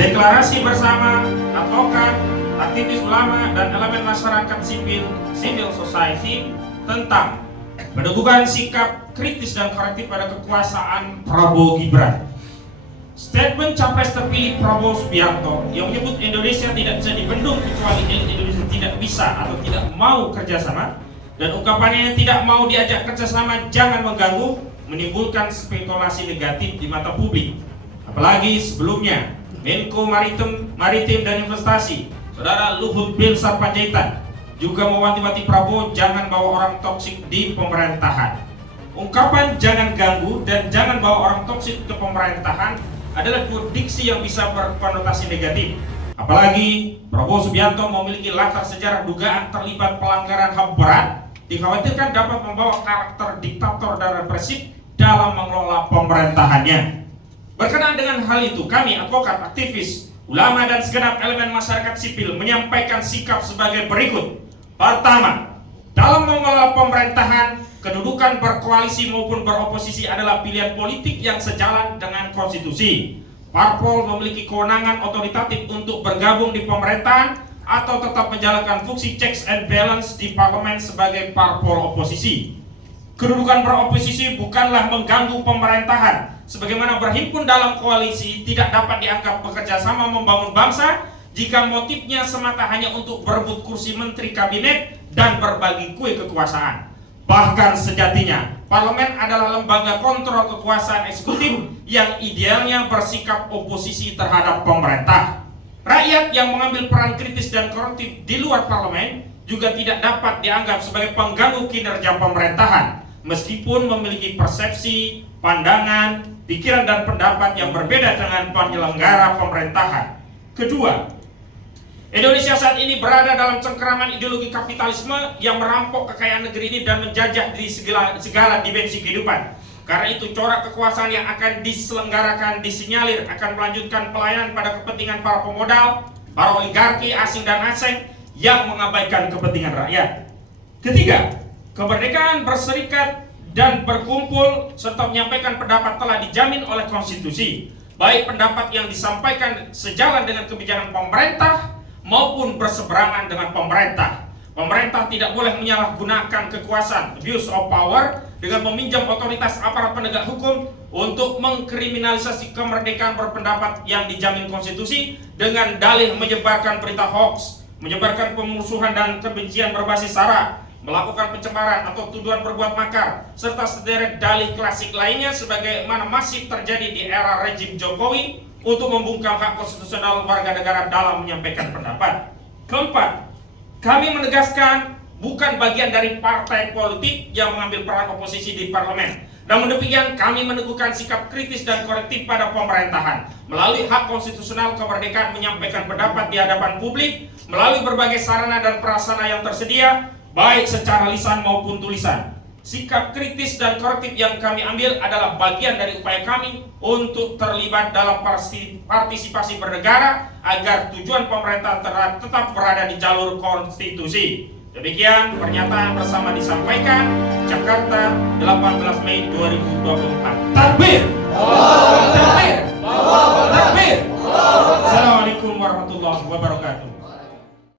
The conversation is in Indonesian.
deklarasi bersama advokat, aktivis ulama, dan elemen masyarakat sipil (civil society) tentang meneguhkan sikap kritis dan korektif pada kekuasaan Prabowo Gibran. Statement Capres terpilih Prabowo Subianto yang menyebut Indonesia tidak bisa dibendung kecuali Indonesia tidak bisa atau tidak mau kerjasama, dan ungkapannya yang tidak mau diajak kerjasama jangan mengganggu, menimbulkan spekulasi negatif di mata publik. Apalagi sebelumnya Menko Maritim dan Investasi Saudara Luhut Binsar Panjaitan juga mewanti-wanti Prabowo jangan bawa orang toksik di pemerintahan. Ungkapan jangan ganggu dan jangan bawa orang toksik ke pemerintahan adalah dua diksi yang bisa berkonotasi negatif. Apalagi Prabowo Subianto memiliki latar sejarah dugaan terlibat pelanggaran HAM berat, dikhawatirkan dapat membawa karakter diktator dan represif dalam mengelola pemerintahannya. Berkenaan dengan hal itu, kami advokat, aktivis, ulama, dan segenap elemen masyarakat sipil menyampaikan sikap sebagai berikut. Pertama, dalam mengelola pemerintahan, kedudukan berkoalisi maupun beroposisi adalah pilihan politik yang sejalan dengan konstitusi. Parpol memiliki kewenangan otoritatif untuk bergabung di pemerintahan atau tetap menjalankan fungsi checks and balance di parlemen sebagai parpol oposisi. Kedudukan beroposisi bukanlah mengganggu pemerintahan, sebagaimana berhimpun dalam koalisi tidak dapat dianggap bekerja sama membangun bangsa jika motifnya semata hanya untuk berebut kursi menteri kabinet dan berbagi kue kekuasaan. Bahkan sejatinya, parlemen adalah lembaga kontrol kekuasaan eksekutif yang idealnya bersikap oposisi terhadap pemerintah. Rakyat yang mengambil peran kritis dan korektif di luar parlemen juga tidak dapat dianggap sebagai pengganggu kinerja pemerintahan, meskipun memiliki persepsi, pandangan, pikiran, dan pendapat yang berbeda dengan penyelenggara pemerintahan. Kedua, Indonesia saat ini berada dalam cengkeraman ideologi kapitalisme yang merampok kekayaan negeri ini dan menjajah di segala dimensi kehidupan. Karena itu corak kekuasaan yang akan diselenggarakan disinyalir akan melanjutkan pelayanan pada kepentingan para pemodal, para oligarki asing dan asing yang mengabaikan kepentingan rakyat. Ketiga, kemerdekaan berserikat dan berkumpul serta menyampaikan pendapat telah dijamin oleh konstitusi, baik pendapat yang disampaikan sejalan dengan kebijakan pemerintah maupun berseberangan dengan pemerintah. Pemerintah tidak boleh menyalahgunakan kekuasaan (abuse of power) dengan meminjam otoritas aparat penegak hukum untuk mengkriminalisasi kemerdekaan berpendapat yang dijamin konstitusi dengan dalih menyebarkan berita hoax, menyebarkan pemusuhan dan kebencian berbasis sara, melakukan pencemaran atau tuduhan berbuat makar, serta sederet dalih klasik lainnya sebagaimana masih terjadi di era rejim Jokowi untuk membungkam hak konstitusional warga negara dalam menyampaikan pendapat. Keempat, kami menegaskan bukan bagian dari partai politik yang mengambil peran oposisi di parlemen. Namun demikian, kami meneguhkan sikap kritis dan korektif pada pemerintahan melalui hak konstitusional kemerdekaan menyampaikan pendapat di hadapan publik melalui berbagai sarana dan prasarana yang tersedia, baik secara lisan maupun tulisan. Sikap kritis dan korektif yang kami ambil adalah bagian dari upaya kami untuk terlibat dalam partisipasi bernegara agar tujuan pemerintah tetap berada di jalur konstitusi. Demikian pernyataan bersama disampaikan, Jakarta, 18 Mei 2024. Takbir! Takbir! Takbir! Assalamualaikum warahmatullahi wabarakatuh.